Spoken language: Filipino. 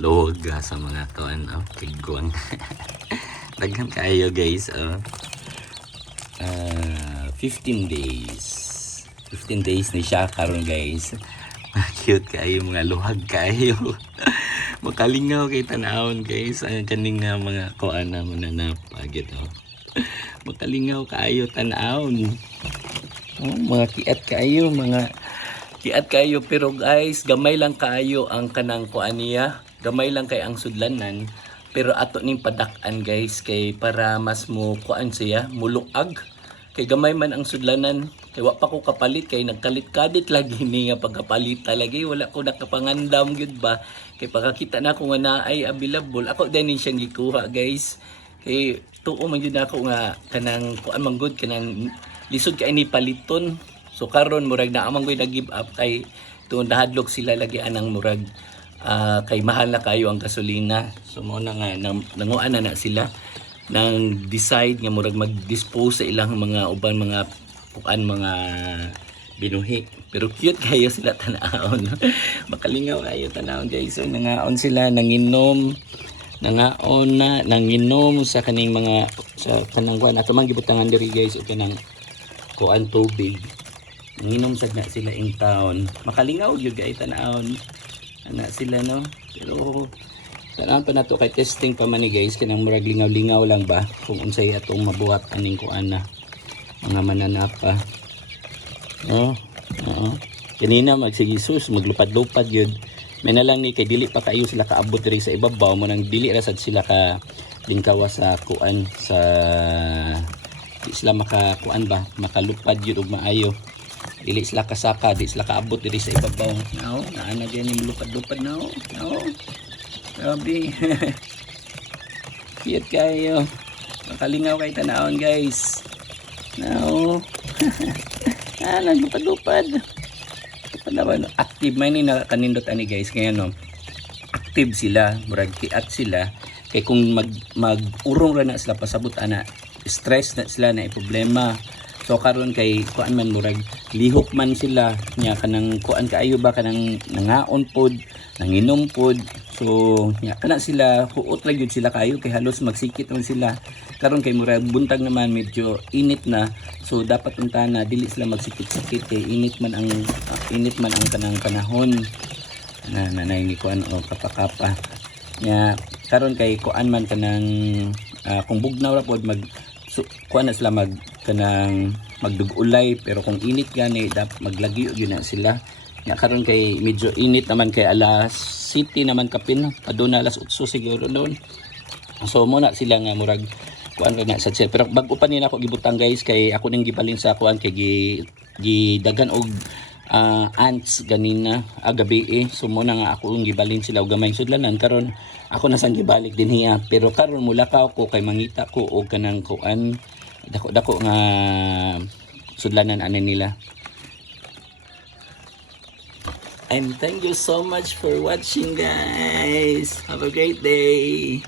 luwag sa mga kuan tigwang. Daghan kayo guys 15 days. 15 days ni siya karon guys. Cute kayo mga luhag kayo. Makalingaw kay tanawon guys ang kaning mga kuan na mananap agad makalingaw kayo tanawon. Mga kiat kayo pero guys gamay lang kayo ang kanang kuan niya, gamay lang kay ang sudlanan pero ato ning padak-an guys kay para mas mo kuan siya muluag kay gamay man ang sudlanan kay wa pa ko kapalit kay nagkalit-kadit lagi ni nga pagkapalit lagi wala ko nakapangandam gyud ba kay pagkakita na ko nga naay available ako din siyang gikuha guys kay tuo man gyud ako nga kanang kuan man gud kanang lisod kay ni paliton. So karon murag na amang koy nag-give up kay tuon nahadlok sila lagi anang murag kay mahal na kayo ang gasolina. So mo na nga nanguan na sila nang decide nga murag mag-dispose sa ilang mga uban mga pukan mga binuhi. Pero cute kayo sila tanawon. Makalingaw kayo tanawon guys. So nangaon sila nanginom nanginom sa kaning mga sa kanang kuan ato man gibutangan diri guys o kanang kuan tubig. Nanginom sad na sila in town. Makalingaw gyud kay tanawon. Ana sila no. Pero tanawon pa nato kay testing pa man ni guys kanang murag lingaw-lingaw lang ba kung unsay atong mabuhat aning kuan na mga mananapa. Kanina magsigisus maglupad-lupad gyud. May na lang ni kay dili pa kayo sila kaabot diri sa ibabaw mo nang dili ra sad sila ka lingkawa sa kuan sa di sila makakuan ba makalupad gyud og maayo. Dili sila kasaka, di sila kaabot diri sa ibabaw. Now, naana diyan ni lupad-lupad now. Grabe. Cute kayo. Makalingaw kay tanawon guys. Now. Naglupad-lupad. Active man ni nakanindot ani guys kaya no. Active sila, murag kiat sila. Kay kung mag-urong ra na sila pasabot ana, stress na sila na problema. So karon kay kuan man murag lihok man sila nya kanang kuan kaayo ba kanang nangaon pod, nanginom pod. So nya kana sila huot ra gyud sila kayo kay halos magsikit man sila. Karon kay murag buntag naman medyo init na. So dapat untana dili sila magsikit-sikit kay init man ang kanang panahon. Nanay ni kuan o kapakapa. Nya karon kay kuan man kanang kung bugnaw ra pod kuan na sila kanang magdugulay pero kung init gani maglagyo yun na sila nga karon kay medyo init naman kay alas 7 naman kapin aduna alas 8 siguro doon. So mo na sila nga murag kuan ra na sa siya pero bag-o pa nila ako gibutang guys kay ako ning gibalin sa kuan kay gidagan og ants ganina gabi so mo na nga ako ang gibalin sila og gamay sudlanan karon ako na sang gibalik din hiya pero karon mulakaw ko kay mangita ko og kanang kuan dako nga sudlanan ani nila. And thank you so much for watching guys. Have a great day.